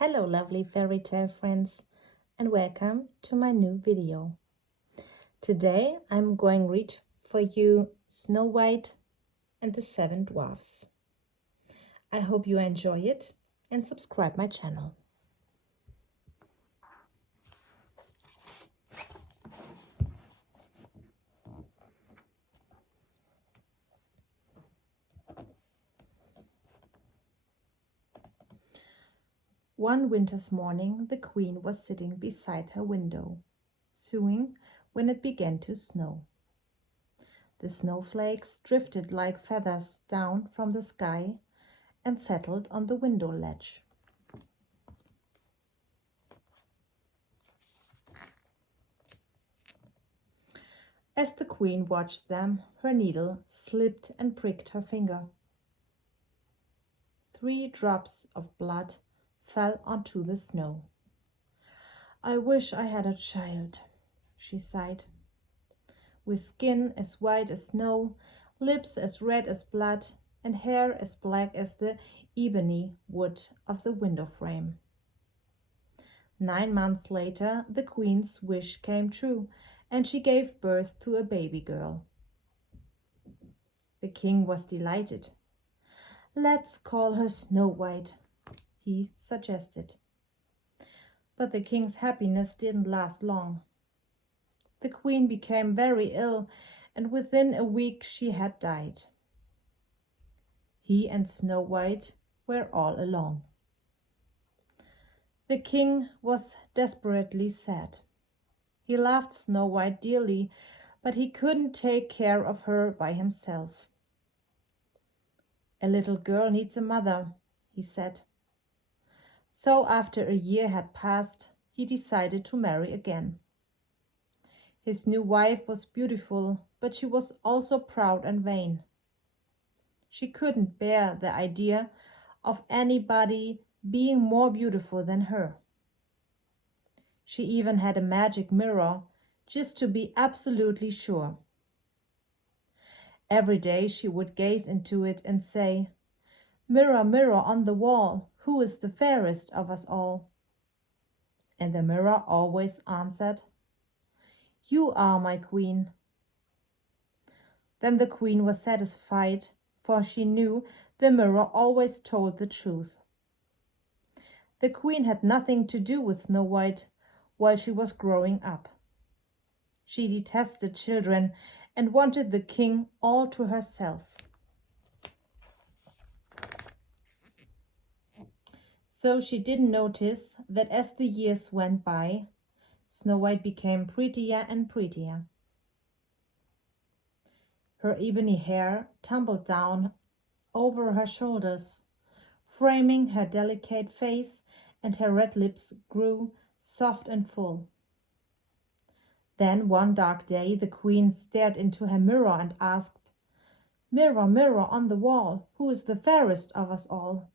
Hello lovely fairy tale friends and welcome to my new video. Today I'm going to read for you Snow White and the Seven Dwarfs. I hope you enjoy it and subscribe my channel. One winter's morning the queen was sitting beside her window, sewing when it began to snow. The snowflakes drifted like feathers down from the sky and settled on the window ledge. As the queen watched them, her needle slipped and pricked her finger. 3 drops of blood fell onto the snow. "I wish I had a child," she sighed. "With skin as white as snow, lips as red as blood, and hair as black as the ebony wood of the window frame." 9 months later, the queen's wish came true, and she gave birth to a baby girl. The king was delighted. "Let's call her Snow White," he suggested. But the king's happiness didn't last long. The queen became very ill, and within a week she had died. He and Snow White were all alone. The king was desperately sad. He loved Snow White dearly, but he couldn't take care of her by himself. "A little girl needs a mother," he said. So after a year had passed, he decided to marry again. His new wife was beautiful, but she was also proud and vain. She couldn't bear the idea of anybody being more beautiful than her. She even had a magic mirror, just to be absolutely sure. Every day she would gaze into it and say, "Mirror, mirror on the wall, who is the fairest of us all?" And the mirror always answered, "You are, my queen." Then the queen was satisfied, for she knew the mirror always told the truth. The queen had nothing to do with Snow White while she was growing up. She detested children and wanted the king all to herself. So she didn't notice that as the years went by, Snow White became prettier and prettier. Her ebony hair tumbled down over her shoulders, framing her delicate face, and her red lips grew soft and full. Then one dark day the queen stared into her mirror and asked, "Mirror, mirror on the wall, who is the fairest of us all?"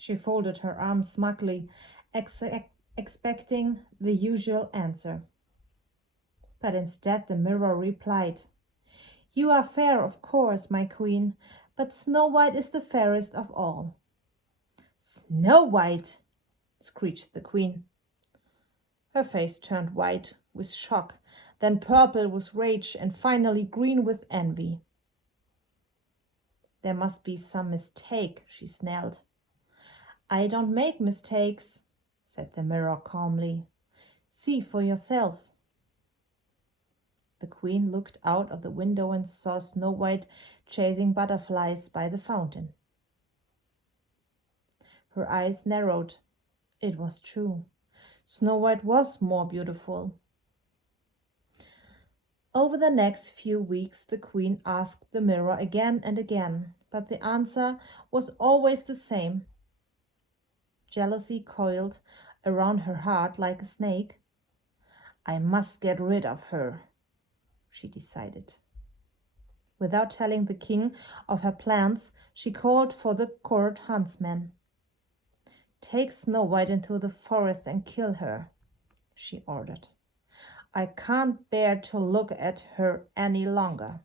She folded her arms smugly, expecting the usual answer. But instead the mirror replied, "You are fair, of course, my queen, but Snow White is the fairest of all." "Snow White!" screeched the queen. Her face turned white with shock, then purple with rage, and finally green with envy. "There must be some mistake," she snarled. "I don't make mistakes," said the mirror calmly. "See for yourself." The queen looked out of the window and saw Snow White chasing butterflies by the fountain. Her eyes narrowed. It was true. Snow White was more beautiful. Over the next few weeks the queen asked the mirror again and again, but the answer was always the same. Jealousy coiled around her heart like a snake. "I must get rid of her," she decided. Without telling the king of her plans, she called for the court huntsman. "Take Snow White into the forest and kill her," she ordered. "I can't bear to look at her any longer."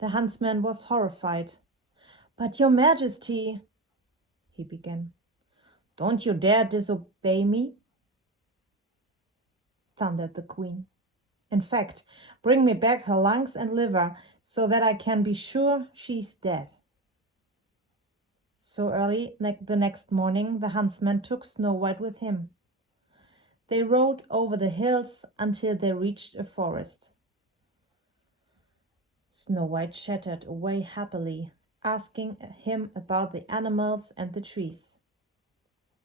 The huntsman was horrified. "But your majesty," he began. "Don't you dare disobey me," thundered the queen. "In fact, bring me back her lungs and liver so that I can be sure she's dead." So early the next morning the huntsman took Snow White with him. They rode over the hills until they reached a forest. Snow White chattered away happily, asking him about the animals and the trees.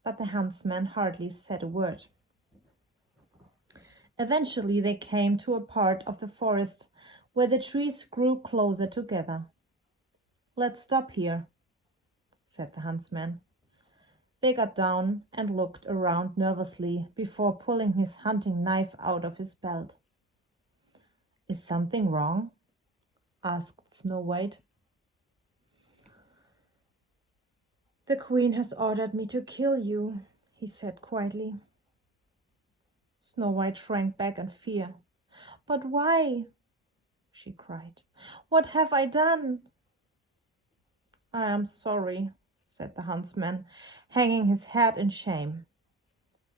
But the huntsman hardly said a word. Eventually they came to a part of the forest where the trees grew closer together. "Let's stop here," said the huntsman. They got down and looked around nervously before pulling his hunting knife out of his belt. "Is something wrong?" asked Snow White. "The queen has ordered me to kill you," he said quietly. Snow White shrank back in fear. "But why?" she cried. "What have I done?" "I am sorry," said the huntsman, hanging his head in shame.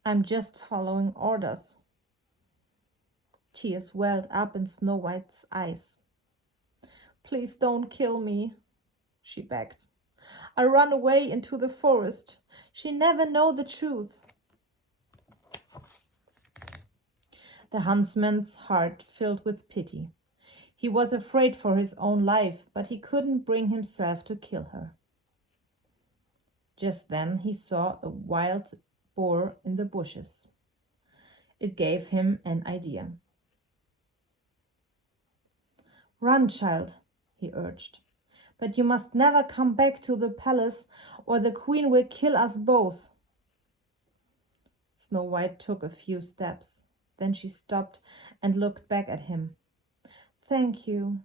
"I'm just following orders." Tears welled up in Snow White's eyes. "Please don't kill me," she begged. "I run away into the forest. She never know the truth." The huntsman's heart filled with pity. He was afraid for his own life, but he couldn't bring himself to kill her. Just then he saw a wild boar in the bushes. It gave him an idea. "Run, child," he urged. "But you must never come back to the palace, or the queen will kill us both." Snow White took a few steps. Then she stopped and looked back at him. "Thank you,"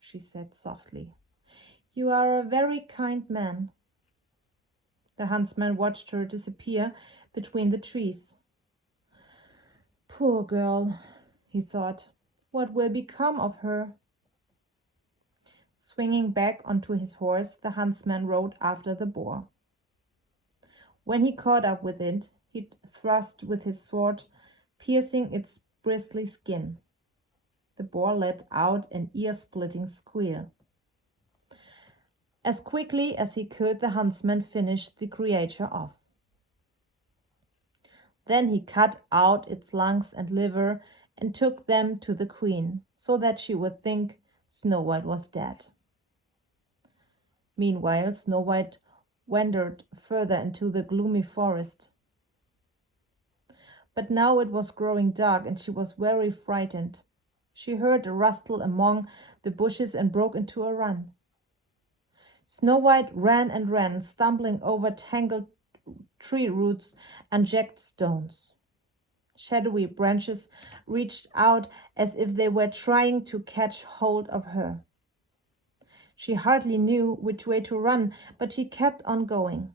she said softly. "You are a very kind man." The huntsman watched her disappear between the trees. "Poor girl," he thought. "What will become of her?" Swinging back onto his horse, the huntsman rode after the boar. When he caught up with it, he thrust with his sword, piercing its bristly skin. The boar let out an ear-splitting squeal. As quickly as he could, the huntsman finished the creature off. Then he cut out its lungs and liver and took them to the queen, so that she would think Snow White was dead. Meanwhile, Snow White wandered further into the gloomy forest. But now it was growing dark and she was very frightened. She heard a rustle among the bushes and broke into a run. Snow White ran and ran, stumbling over tangled tree roots and jagged stones. Shadowy branches reached out as if they were trying to catch hold of her. She hardly knew which way to run, but she kept on going.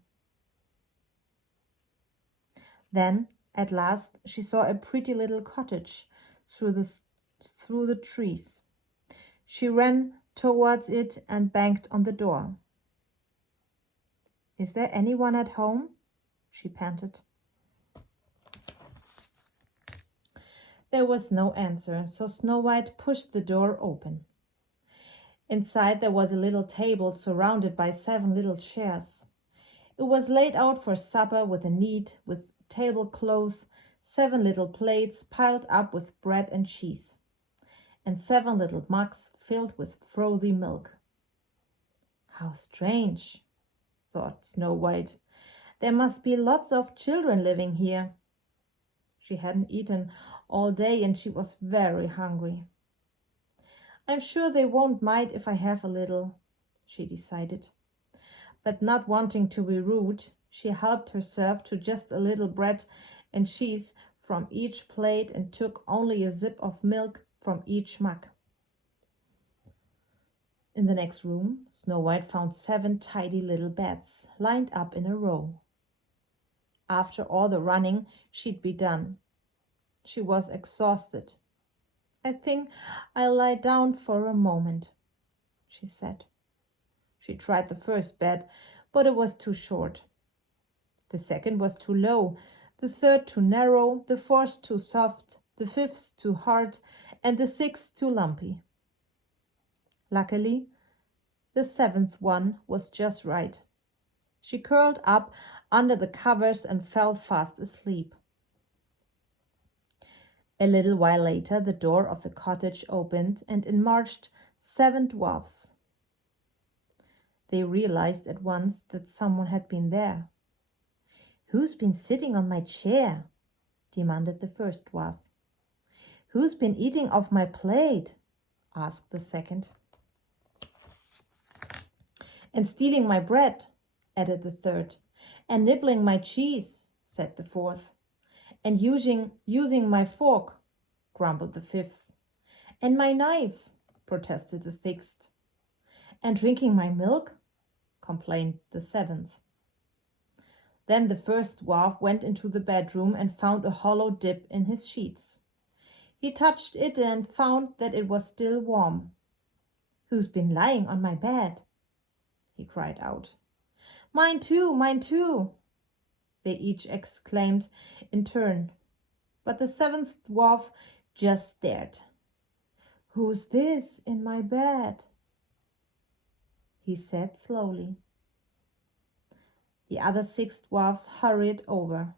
Then, at last, she saw a pretty little cottage through the trees. She ran towards it and banged on the door. "Is there anyone at home?" she panted. There was no answer, so Snow White pushed the door open. Inside there was a little table surrounded by 7 little chairs. It was laid out for supper with tablecloth, 7 little plates piled up with bread and cheese, and 7 little mugs filled with frozen milk. "How strange," thought Snow White. "There must be lots of children living here." She hadn't eaten all day and she was very hungry. "I'm sure they won't mind if I have a little," she decided. But not wanting to be rude, she helped herself to just a little bread and cheese from each plate and took only a sip of milk from each mug. In the next room, Snow White found 7 tidy little beds lined up in a row. After all the running she'd be done, she was exhausted. "I think I'll lie down for a moment," she said. She tried the first bed, but it was too short. The second was too low, the third too narrow, the fourth too soft, the fifth too hard, and the sixth too lumpy. Luckily, the seventh one was just right. She curled up under the covers and fell fast asleep. A little while later, the door of the cottage opened and in marched 7 dwarfs. They realized at once that someone had been there. "Who's been sitting on my chair?" demanded the first dwarf. "Who's been eating off my plate?" asked the second. "And stealing my bread," added the third. "And nibbling my cheese," said the fourth. "And using my fork," grumbled the fifth. "And my knife," protested the sixth. "And drinking my milk," complained the seventh. Then the first dwarf went into the bedroom and found a hollow dip in his sheets. He touched it and found that it was still warm. "Who's been lying on my bed?" he cried out. "Mine too, mine too," they each exclaimed in turn. But the seventh dwarf just stared. "Who's this in my bed?" he said slowly. The other 6 dwarfs hurried over.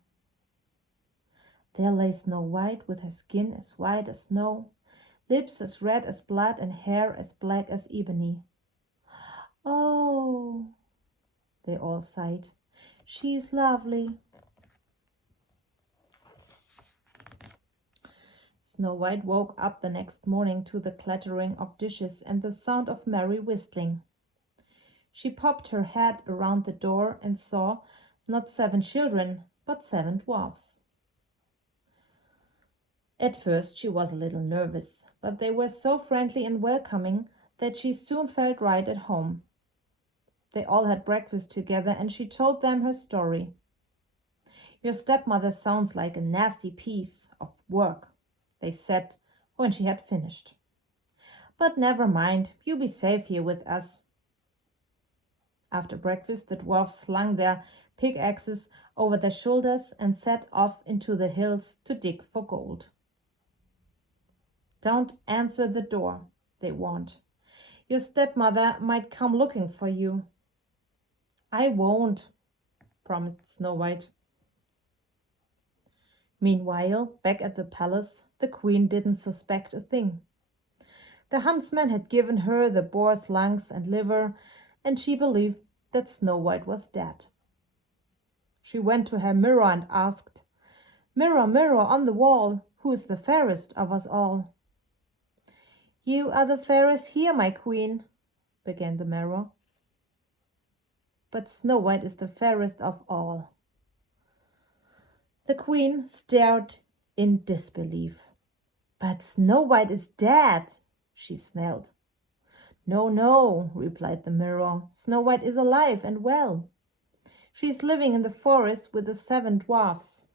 There lay Snow White with her skin as white as snow, lips as red as blood, and hair as black as ebony. "Oh," they all sighed, "she's lovely." Snow White woke up the next morning to the clattering of dishes and the sound of merry whistling. She popped her head around the door and saw not 7 children, but 7 dwarfs. At first she was a little nervous, but they were so friendly and welcoming that she soon felt right at home. They all had breakfast together and she told them her story. "Your stepmother sounds like a nasty piece of work," they said when she had finished. "But never mind, you'll be safe here with us." After breakfast, the dwarfs slung their pickaxes over their shoulders and set off into the hills to dig for gold. "Don't answer the door," they warned. "Your stepmother might come looking for you." "I won't," promised Snow White. Meanwhile, back at the palace, the queen didn't suspect a thing. The huntsman had given her the boar's lungs and liver, and she believed that Snow White was dead. She went to her mirror and asked, "Mirror, mirror on the wall, who is the fairest of us all?" "You are the fairest here, my queen," began the mirror. "But Snow White is the fairest of all." The queen stared in disbelief. "But Snow White is dead," she snarled. "No, no," replied the mirror. "Snow White is alive and well. She is living in the forest with the 7 dwarfs."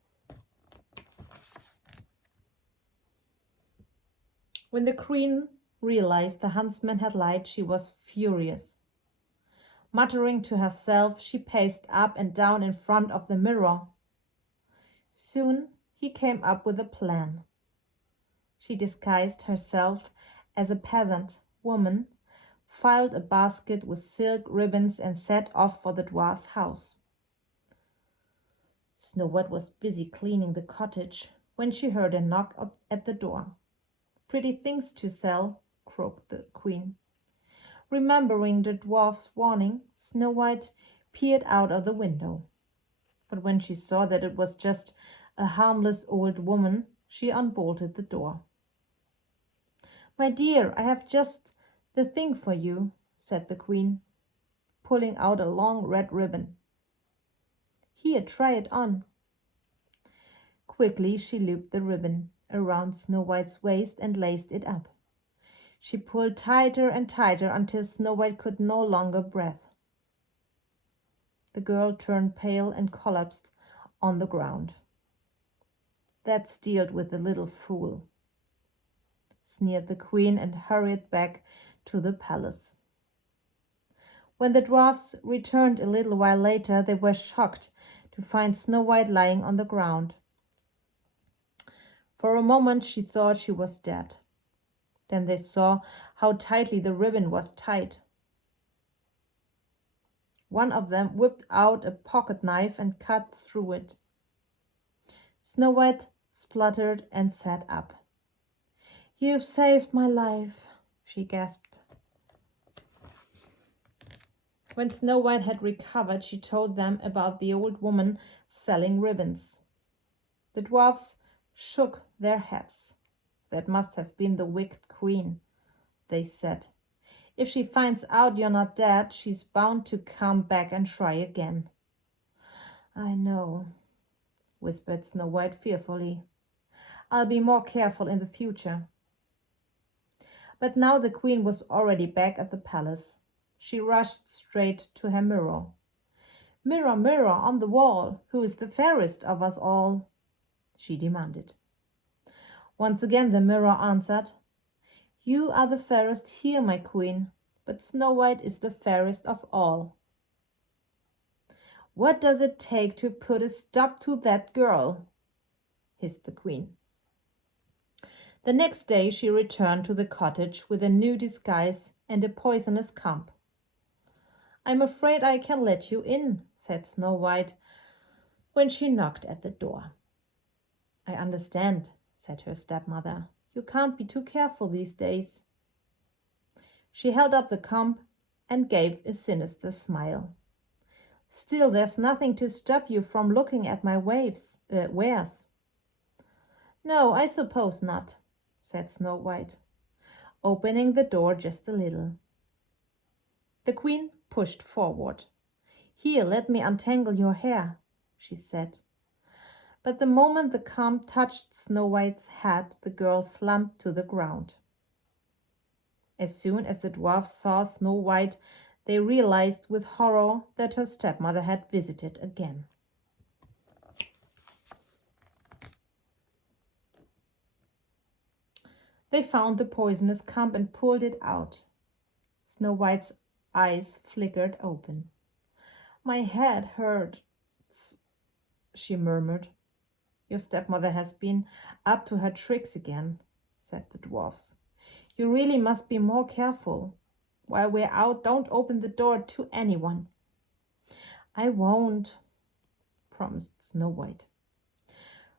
When the queen realized the huntsman had lied, she was furious. Muttering to herself, she paced up and down in front of the mirror. Soon he came up with a plan. She disguised herself as a peasant woman, filled a basket with silk ribbons, and set off for the dwarf's house. Snow White was busy cleaning the cottage when she heard a knock at the door. "Pretty things to sell," croaked the queen. Remembering the dwarf's warning, Snow White peered out of the window. But when she saw that it was just a harmless old woman, she unbolted the door. "My dear, I have just the thing for you," said the queen, pulling out a long red ribbon. "Here, try it on." Quickly she looped the ribbon around Snow White's waist and laced it up. She pulled tighter and tighter until Snow White could no longer breathe. The girl turned pale and collapsed on the ground. "That's dealt with the little fool," sneered the queen and hurried back to the palace. When the dwarfs returned a little while later, they were shocked to find Snow White lying on the ground. For a moment she thought she was dead. Then they saw how tightly the ribbon was tied. One of them whipped out a pocket knife and cut through it. Snow White spluttered and sat up. "You've saved my life," she gasped. When Snow White had recovered, she told them about the old woman selling ribbons. The dwarfs shook their heads. "That must have been the wicked queen," they said. "If she finds out you're not dead, she's bound to come back and try again." "I know," whispered Snow White fearfully. "I'll be more careful in the future." But now the queen was already back at the palace. She rushed straight to her mirror. "Mirror, mirror on the wall, who is the fairest of us all?" she demanded. Once again the mirror answered, "You are the fairest here, my queen, but Snow White is the fairest of all." "What does it take to put a stop to that girl?" hissed the queen. The next day she returned to the cottage with a new disguise and a poisonous comb. "I'm afraid I can let you in," said Snow White when she knocked at the door. "I understand," said her stepmother. "You can't be too careful these days." She held up the comb and gave a sinister smile. "Still, there's nothing to stop you from looking at my wares." "No, I suppose not," said Snow White, opening the door just a little. The queen pushed forward. "Here, let me untangle your hair," she said. But the moment the comb touched Snow White's head, the girl slumped to the ground. As soon as the dwarfs saw Snow White, they realized with horror that her stepmother had visited again. They found the poisonous comb and pulled it out. Snow White's eyes flickered open. "My head hurts," she murmured. "Your stepmother has been up to her tricks again," said the dwarfs. "You really must be more careful. While we're out, don't open the door to anyone." "I won't," promised Snow White.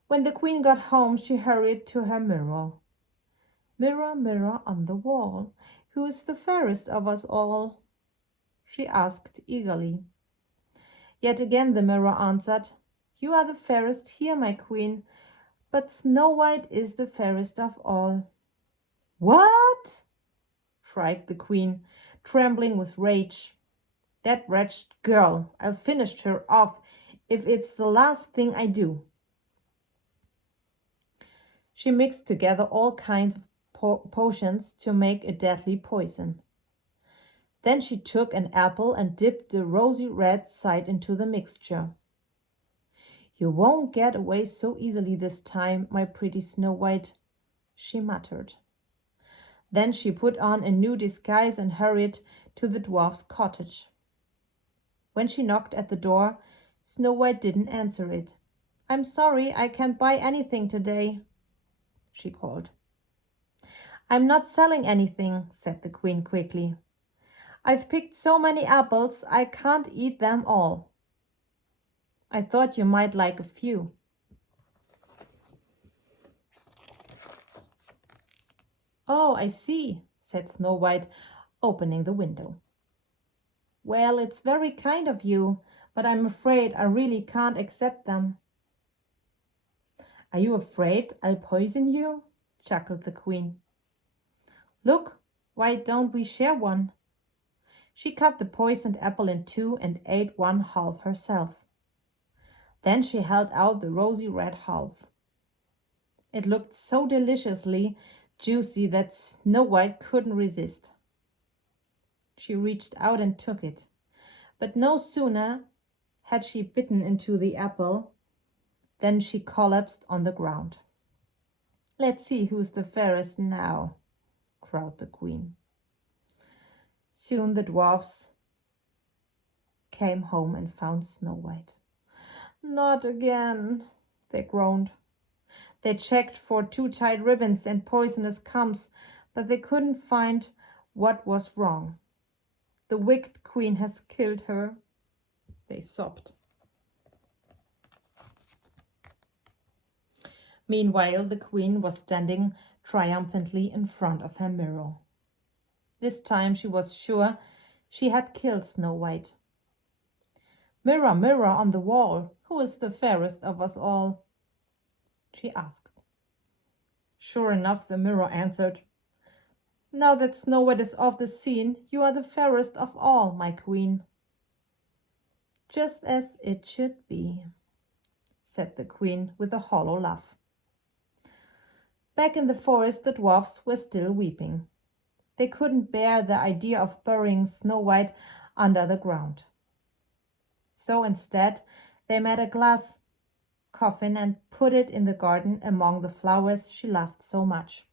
When the queen got home, she hurried to her mirror. "Mirror, mirror on the wall, who is the fairest of us all?" she asked eagerly. Yet again the mirror answered, "You are the fairest here, my queen, but Snow White is the fairest of all." "What?" cried the queen, trembling with rage. "That wretched girl! I'll finish her off if it's the last thing I do." She mixed together all kinds of potions to make a deadly poison. Then she took an apple and dipped the rosy red side into the mixture. "You won't get away so easily this time, my pretty Snow White," she muttered. Then she put on a new disguise and hurried to the dwarf's cottage. When she knocked at the door, Snow White didn't answer it. "I'm sorry, I can't buy anything today," she called. "I'm not selling anything," said the queen quickly. "I've picked so many apples, I can't eat them all. I thought you might like a few." "Oh, I see," said Snow White, opening the window. "Well, it's very kind of you, but I'm afraid I really can't accept them." "Are you afraid I'll poison you?" chuckled the queen. "Look, why don't we share one?" She cut the poisoned apple in two and ate one half herself. Then she held out the rosy red half. It looked so deliciously juicy that Snow White couldn't resist. She reached out and took it, but no sooner had she bitten into the apple than she collapsed on the ground. "Let's see who's the fairest now," growled the queen. Soon the dwarfs came home and found Snow White. "Not again," they groaned. They checked for too tight ribbons and poisonous combs, but they couldn't find what was wrong. "The wicked queen has killed her," they sobbed. Meanwhile, the queen was standing triumphantly in front of her mirror. This time she was sure she had killed Snow White. "Mirror, mirror on the wall, who is the fairest of us all?" she asked. Sure enough, the mirror answered, "Now that Snow White is off the scene, you are the fairest of all, my queen." "Just as it should be," said the queen with a hollow laugh. Back in the forest, the dwarfs were still weeping. They couldn't bear the idea of burying Snow White under the ground. So instead, they made a glass coffin and put it in the garden among the flowers she loved so much.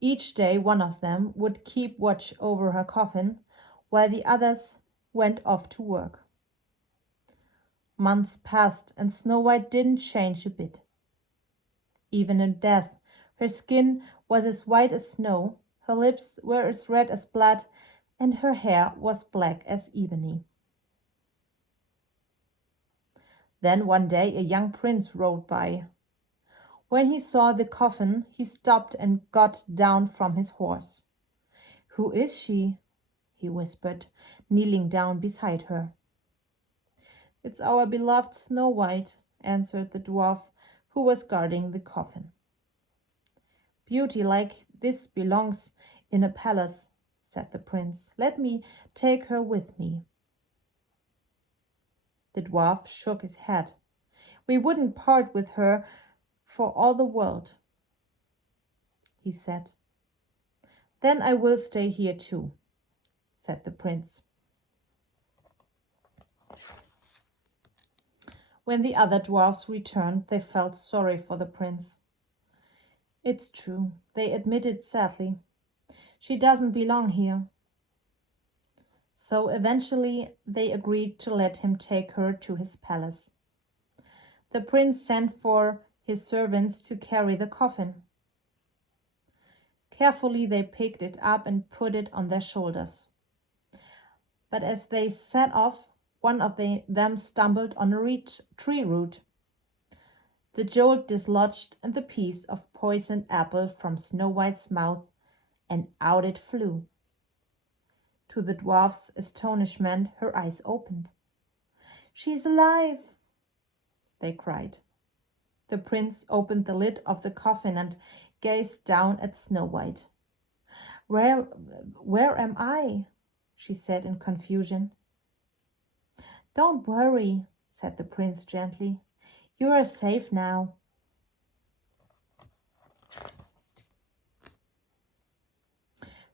Each day, one of them would keep watch over her coffin, while the others went off to work. Months passed, and Snow White didn't change a bit. Even in death, her skin was as white as snow, her lips were as red as blood, and her hair was black as ebony. Then one day a young prince rode by. When he saw the coffin, he stopped and got down from his horse. "Who is she?" he whispered, kneeling down beside her. "It's our beloved Snow White," answered the dwarf who was guarding the coffin. "Beauty like this belongs in a palace," said the prince. "Let me take her with me." The dwarf shook his head. "We wouldn't part with her for all the world," he said. "Then I will stay here too," said the prince. When the other dwarfs returned, they felt sorry for the prince. "It's true," they admitted sadly. "She doesn't belong here." So eventually they agreed to let him take her to his palace. The prince sent for his servants to carry the coffin. Carefully they picked it up and put it on their shoulders. But as they set off, one of them stumbled on a tree root. The jolt dislodged the piece of poisoned apple from Snow White's mouth, and out it flew. To the dwarf's astonishment, her eyes opened. "She's alive!" they cried. The prince opened the lid of the coffin and gazed down at Snow White. Where am I?" she said in confusion. "Don't worry," said the prince gently. "You are safe now."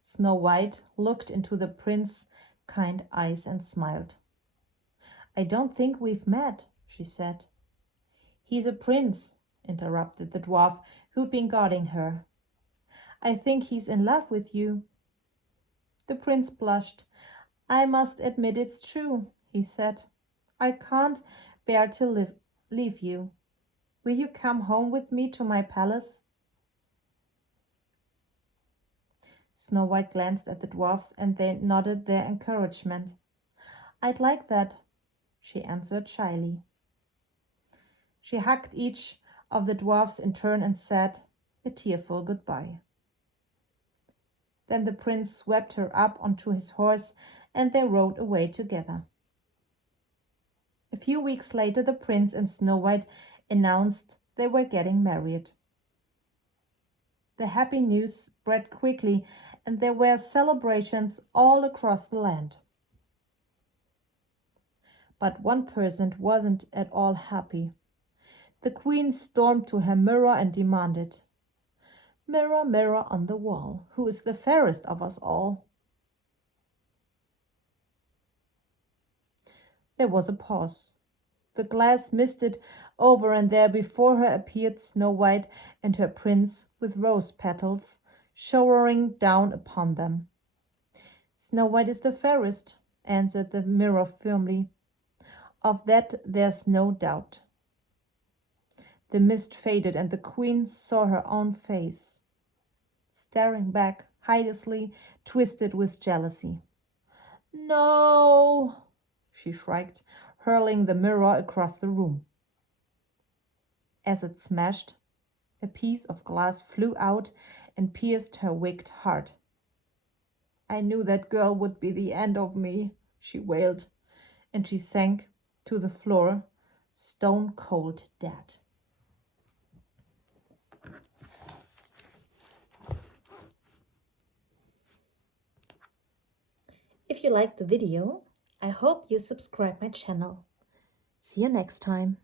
Snow White looked into the prince's kind eyes and smiled. "I don't think we've met," she said. "He's a prince," interrupted the dwarf who'd been guarding her. "I think he's in love with you." The prince blushed. "I must admit it's true," he said. "I can't bear to leave you. Will you come home with me to my palace?" Snow White glanced at the dwarfs, and they nodded their encouragement. "I'd like that," she answered shyly. She hugged each of the dwarfs in turn and said a tearful goodbye. Then the prince swept her up onto his horse, and they rode away together. A few weeks later, the prince and Snow White announced they were getting married. The happy news spread quickly, and there were celebrations all across the land. But one person wasn't at all happy. The queen stormed to her mirror and demanded, "Mirror, mirror on the wall, who is the fairest of us all?" There was a pause. The glass misted over, and there before her appeared Snow White and her prince with rose petals showering down upon them. Snow White is the fairest, answered the mirror firmly. Of that there's no doubt. The mist faded, and the queen saw her own face, staring back, hideously twisted with jealousy. No, she shrieked, hurling the mirror across the room. As it smashed, a piece of glass flew out and pierced her wicked heart. I knew that girl would be the end of me, she wailed, and she sank to the floor, stone cold dead. If you liked the video, I hope you subscribe my channel. See you next time.